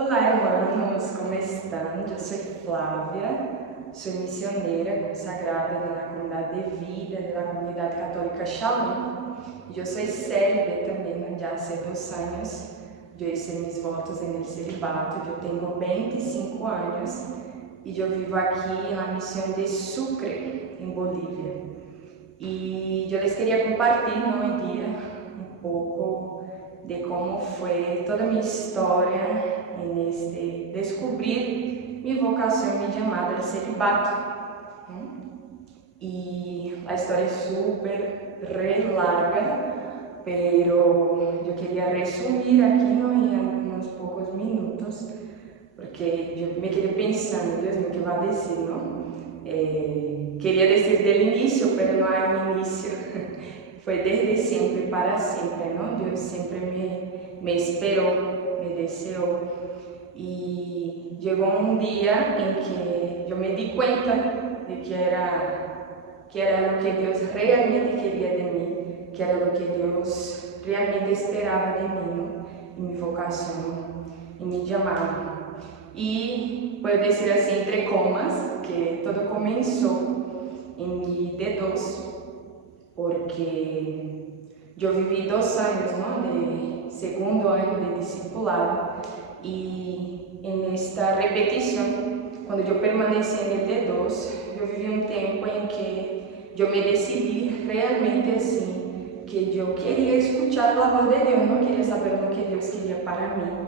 Olá, irmãos, como estão? Eu sou Flávia, sou missioneira consagrada na comunidade de vida da comunidade católica Shalom. Eu sou célibe também, já há 2 anos. Eu hice mis votos em el celibato. Eu tenho 25 anos e eu vivo aqui na missão de Sucre, em Bolívia. E eu les queria compartilhar hoje dia um pouco de como foi toda a minha história neste descobrir minha vocação, minha chamada de celibato. E a história é super larga, pero eu queria resumir aqui em uns poucos minutos, porque eu me quedei pensando, Deus, o que vai dizer, não? Queria dizer do início, mas não há início. Foi desde sempre, para sempre, não? Deus sempre me esperou, me desejou. E chegou um dia em que eu me di conta de que era o que Deus realmente queria de mim, que era o que Deus realmente esperava de mim, não? Em minha vocação, em minha chamada. E pode dizer assim, entre comas, que tudo começou em D2, porque eu vivi 2 anos, não, de segundo ano de discipulado, e nesta repetição, quando eu permaneci em D2, eu vivi um tempo em que eu me decidi realmente assim, que eu queria escutar a voz de Deus, não queria saber o que Deus queria para mim.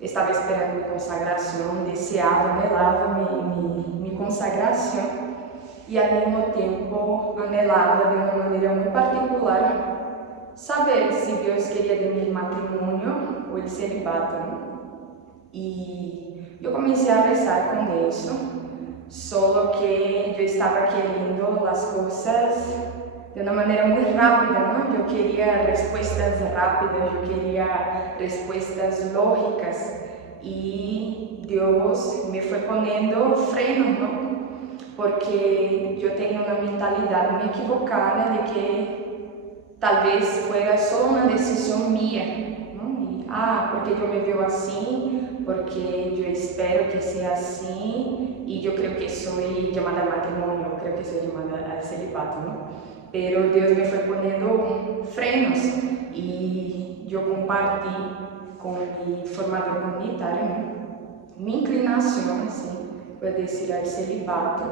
Estava esperando minha consagração, desejava, anelava minha consagração e ao mesmo tempo anelava de uma maneira muito particular saber se Deus queria de mim matrimônio ou el celibato. E eu comecei a rezar com isso, só que eu estava querendo as coisas de uma maneira muito rápida, não? Eu queria respostas rápidas, eu queria respostas lógicas e Deus me foi ponendo frenos, não? Porque eu tenho uma mentalidade muito equivocada de que talvez fosse só uma decisão minha, não? Porque eu me vejo assim, porque eu espero que seja assim e eu creio que sou chamada a matrimônio, eu creio que sou chamada a celibato, não? Pero Deus me foi ponendo frenos e eu compartilho com o formador comunitário, né? Minha inclinação, assim, pode ser ao celibato,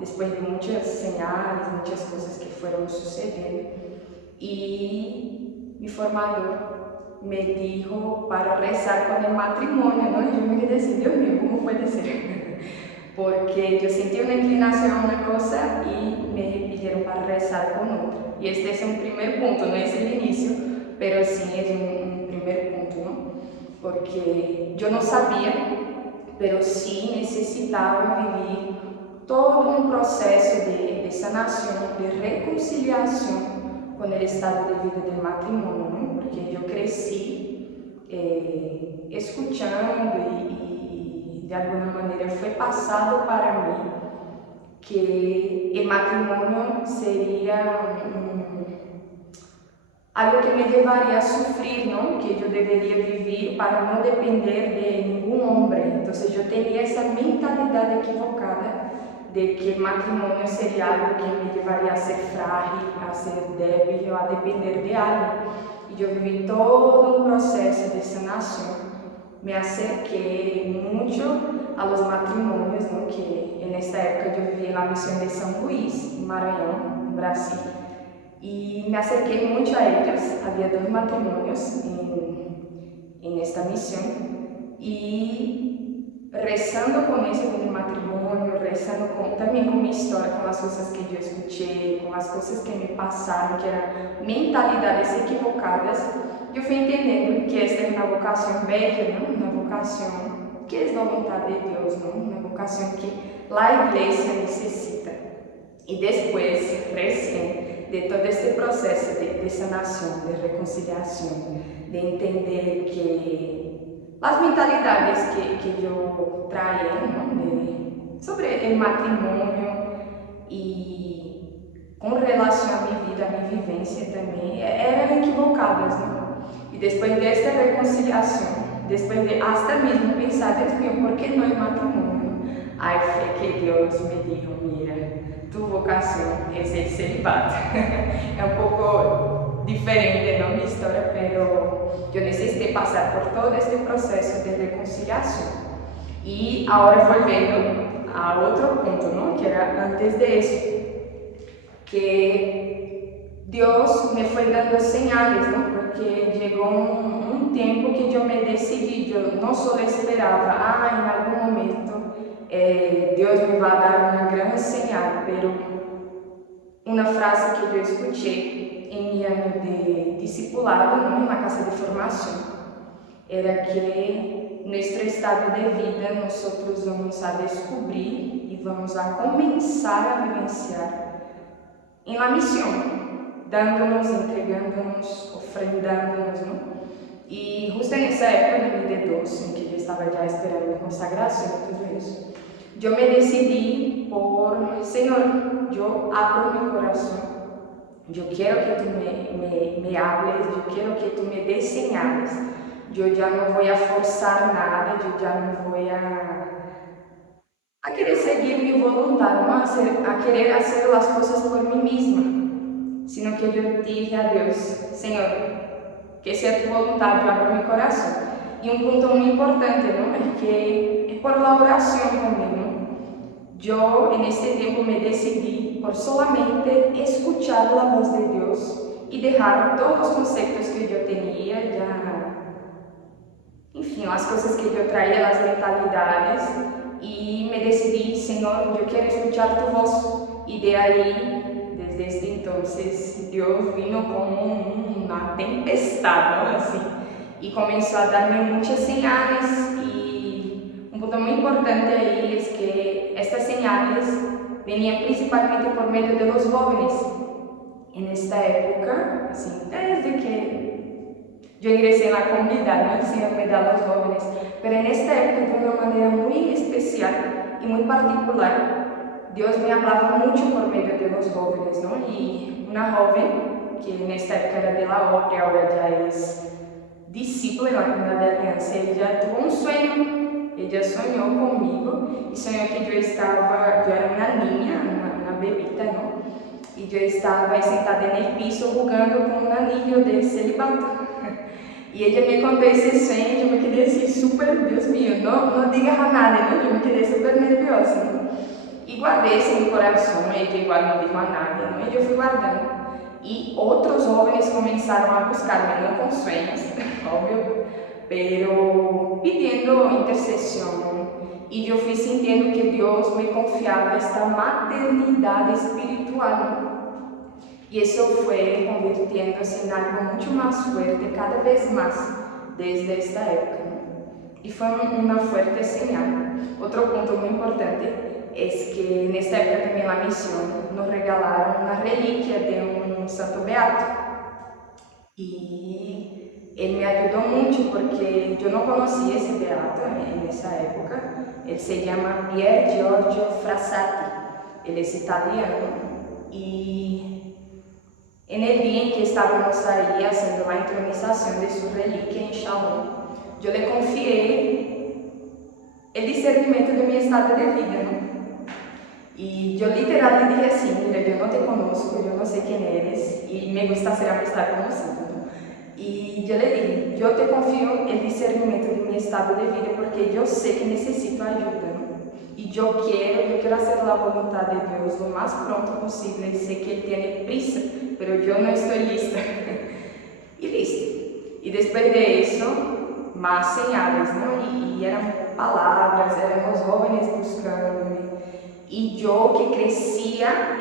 depois de muitas señales, muitas coisas que foram sucedendo. E meu formador me disse para rezar com o matrimônio, não? E eu me quedei, Deus meu, como pode ser? Porque eu senti uma inclinação a uma coisa e me pediram para rezar com outra. E este é um primeiro ponto, não é o início, mas sim é um primeiro ponto, não? Porque eu não sabia, mas sim necessitava viver todo um processo de sanação, de reconciliação com o estado de vida do matrimônio, não? Porque eu cresci escutando e de alguma maneira foi passado para mim que o matrimônio seria algo que me levaria a sofrer, não? Que eu deveria viver para não depender de nenhum homem. Então, eu teria essa mentalidade equivocada de que matrimônio seria algo que me levaria a ser frágil, a ser débil, a depender de alguém. E eu vivi todo um processo de sanação. Me acerquei muito a los matrimônios, ¿no? Que nesta época eu vivia na missão de São Luís, em Maranhão, no Brasil, e me acerquei muito a eles. Havia 2 matrimônios em esta missão e rezando com esse matrimônio, rezando também com minha história, com as coisas que eu escutei, com as coisas que me passaram, que eram mentalidades equivocadas. Eu fui entendendo que esta é uma vocação bela, não? Uma vocação que é da vontade de Deus, não? Uma vocação que a igreja necessita. E depois, recém, de todo este processo de sanação, de reconciliação, de entender que as mentalidades que eu traía, não? Sobre o matrimônio e com relação à minha vida, à minha vivência também, eram equivocadas, não? E depois desta reconciliação, después de hasta mismo pensar, Dios mío, ¿por qué no hay matrimonio? Ahí fue que Dios me dijo, mira, tu vocación es el celibato. Es un poco diferente, ¿no? Mi historia, pero yo necesité pasar por todo este proceso de reconciliación. Y ahora volviendo a otro punto, ¿no? Que era antes de eso, que Dios me fue dando señales, ¿no? Porque llegó un tiempo que yo me decidí, yo no solo esperaba, en algún momento Dios me va a dar una gran señal, pero una frase que yo escuché en mi año de discipulado, ¿no? En la casa de formación, era que nuestro estado de vida nosotros vamos a descubrir y vamos a comenzar a vivenciar en la misión, dándonos, entregándonos, ofrendándonos, ¿no? Y justo en esa época de mi D2, en que yo estaba ya esperando mi consagración y todo eso, yo me decidí por, Señor, yo abro mi corazón, yo quiero que tú me hables, yo quiero que tú me des señales, yo ya no voy a forzar nada, yo ya no voy a querer seguir mi voluntad, ¿no? A querer hacer las cosas por mí misma, sino que yo dije a Dios, Señor, que sea tu voluntad, yo abro mi corazón. Y un punto muy importante, ¿no? Es que es por la oración también, ¿no? Yo en este tiempo me decidí por solamente escuchar la voz de Dios y dejar todos los conceptos que yo tenía, ya, enfim, las cosas que yo traía, las mentalidades, y me decidí, Señor, yo quiero escuchar tu voz. Y de ahí, desde este entonces, Dios vino como una tempestad, ¿no? Así, y comenzó a darme muchas señales. Y un punto muy importante ahí es que estas señales venían principalmente por medio de los jóvenes. En esta época, así, desde que yo ingresé en la comunidad, ¿no? El Señor me da a los jóvenes, pero en esta época de una manera muy especial y muy particular, Dios me hablaba mucho por medio de los jóvenes, ¿no? Y una joven, que en esta época era de la obra, ahora ya es discípula en la comunidad de Alianza, ella tuvo un sueño, ella soñó conmigo y soñó que yo era una niña, una bebita, ¿no? Y yo estaba sentada en el piso jugando con un anillo de celibato. Y ella me contó ese sueño, yo me quedé así súper, Dios mío, no digas a nadie, ¿no? Yo me quedé súper nerviosa, ¿no? Y guardé eso en mi corazón, ella igual no dijo a nadie, ¿no? Y yo fui guardando. Y otros jóvenes comenzaron a buscarme, no con sueños, obvio, pero pidiendo intercesión. Y yo fui sintiendo que Dios me confiaba esta maternidad espiritual. Y eso fue convirtiéndose en algo mucho más fuerte, cada vez más, desde esta época. Y fue una fuerte señal. Otro punto muy importante es que en esta época también la misión nos regalaron una reliquia de un santo beato. Y él me ayudó mucho porque yo no conocía ese beato en esa época. Él se llama Pier Giorgio Frassati, él es italiano. Y en el día en que estábamos ahí haciendo la entronización de su reliquia en Chalon, yo le confié el discernimiento de mi estado de vida, ¿no? Y yo literal le dije así, mira, yo no te conozco, yo no sé quién eres y me gusta hacer amistad conocido, ¿no? Y yo le dije, yo te confío el discernimiento de mi estado de vida porque yo sé que necesito ayuda, ¿no? Y yo quiero hacer la voluntad de Dios lo más pronto posible. Sé que Él tiene prisa, pero yo no estoy lista. Y listo. Y después de eso, más señales, ¿no? Y eran palabras, eran los jóvenes buscándome. Y yo que crecía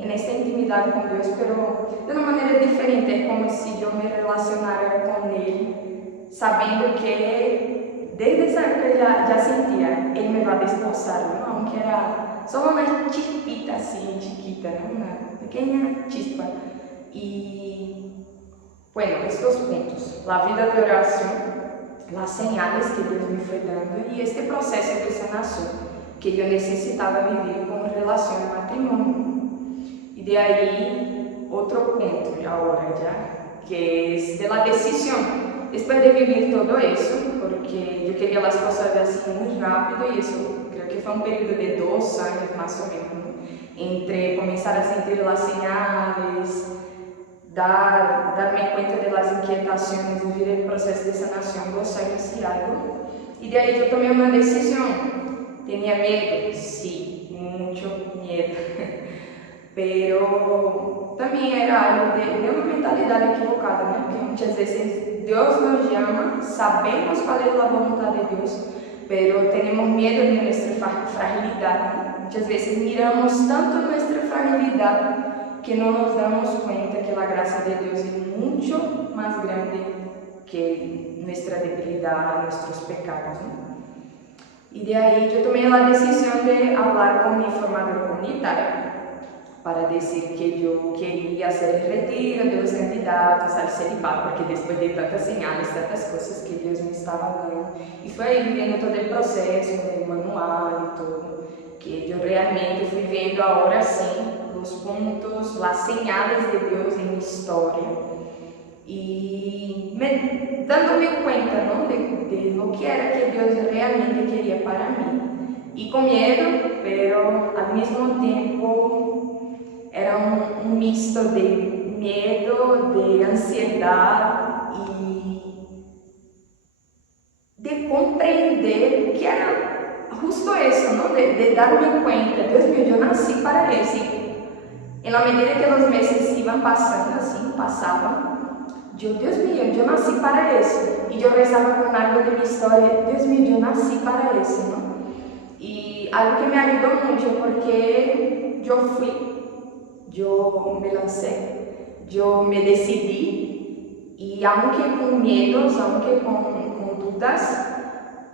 en esta intimidad con Dios, pero de una manera diferente, es como si yo me relacionara con Él, sabiendo que desde esa época ya sentía, Él me va a desposar, ¿no? Aunque era solo una chispita así, chiquita, ¿no? Una pequeña chispa. Y bueno, estos puntos, la vida de oración, las señales que Dios me fue dando y este proceso de sanación que yo necesitaba vivir con relación al matrimonio. Y de ahí, otro punto ahora ya, que es de la decisión. después de vivir todo eso, porque yo quería las cosas así muy rápido y eso creo que fue un periodo de 2 años más o menos, ¿no? Entre comenzar a sentir las señales, darme cuenta de las inquietaciones, vivir el proceso de sanación, 2 años y algo. Y de ahí yo tomé una decisión. Tenía miedo, sí, mucho miedo. Pero también era algo de una mentalidad equivocada, ¿no? Que muchas veces Dios nos llama, sabemos cuál es la voluntad de Dios, pero tenemos miedo de nuestra fragilidad, ¿no? Muchas veces miramos tanto nuestra fragilidad que no nos damos cuenta que la gracia de Dios es mucho más grande que nuestra debilidad, nuestros pecados, ¿no? Y de ahí yo tomé la decisión de hablar con mi formador comunitario para decir que yo quería hacer el retiro de los candidatos al celibato, porque después de tantas señales, tantas cosas que Dios me estaba dando, y fue ahí viviendo todo el proceso, el manual y todo, que yo realmente fui viendo ahora sí los puntos, las señales de Dios en mi historia, y dándome cuenta, ¿no? de lo que era que Dios realmente quería para mí, y con miedo, pero al mismo tiempo era un mixto de miedo, de ansiedad y de comprender que era justo eso, ¿no? De darme cuenta, Dios mío, yo nací para eso. En la medida que los meses iban pasando, así, pasaban, Dios mío, yo nací para eso. Y yo rezaba con algo de mi historia, Dios mío, yo nací para eso, ¿no? Y algo que me ayudó mucho porque yo me lancé, yo me decidí y aunque con miedos, aunque con dudas,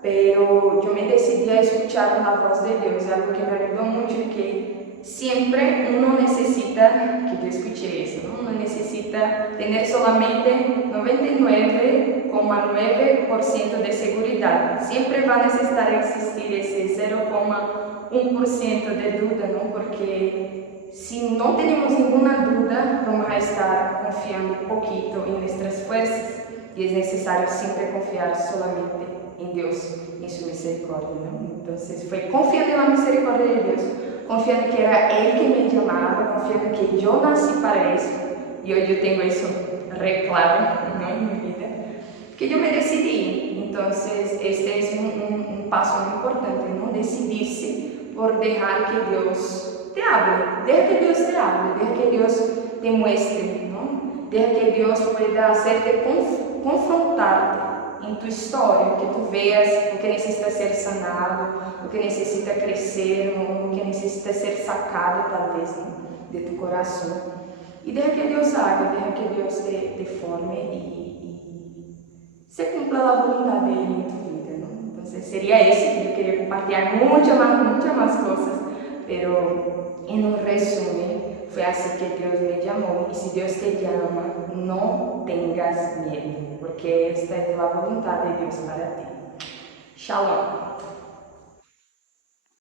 pero yo me decidí a escuchar la voz de Dios, algo que me ayudó mucho y que siempre uno necesita, que yo escuché eso, ¿no? Uno necesita tener solamente 99,9% de seguridad, siempre va a necesitar existir ese 0,1% de duda, ¿no? Porque si no tenemos ninguna duda, vamos a estar confiando un poquito en nuestras fuerzas y es necesario siempre confiar solamente en Dios, en su misericordia, ¿no? Entonces fue confiando en la misericordia de Dios, confiando que era Él que me llamaba, confiando que yo nací para eso y hoy yo tengo eso re claro, ¿no? En mi vida, que yo me decidí. Entonces este es un paso muy importante, ¿no? Decidirse por dejar que Dios te hable, deja que Dios te hable, deja que Dios te muestre, ¿no? Deja que Dios pueda hacerte confrontarte en tu historia, que tú veas lo que necesita ser sanado, lo que necesita crecer, lo que necesita ser sacado tal vez, ¿no? De tu corazón. Y deja que Dios haga, deja que Dios te forme y se cumpla la voluntad de Él en tu vida, ¿no? Entonces sería eso que yo quería compartir, muchas más cosas, pero en un resumen, fue así que Dios me llamó y si Dios te llama, no tengas miedo, porque esta es la voluntad de Dios para ti. Shalom.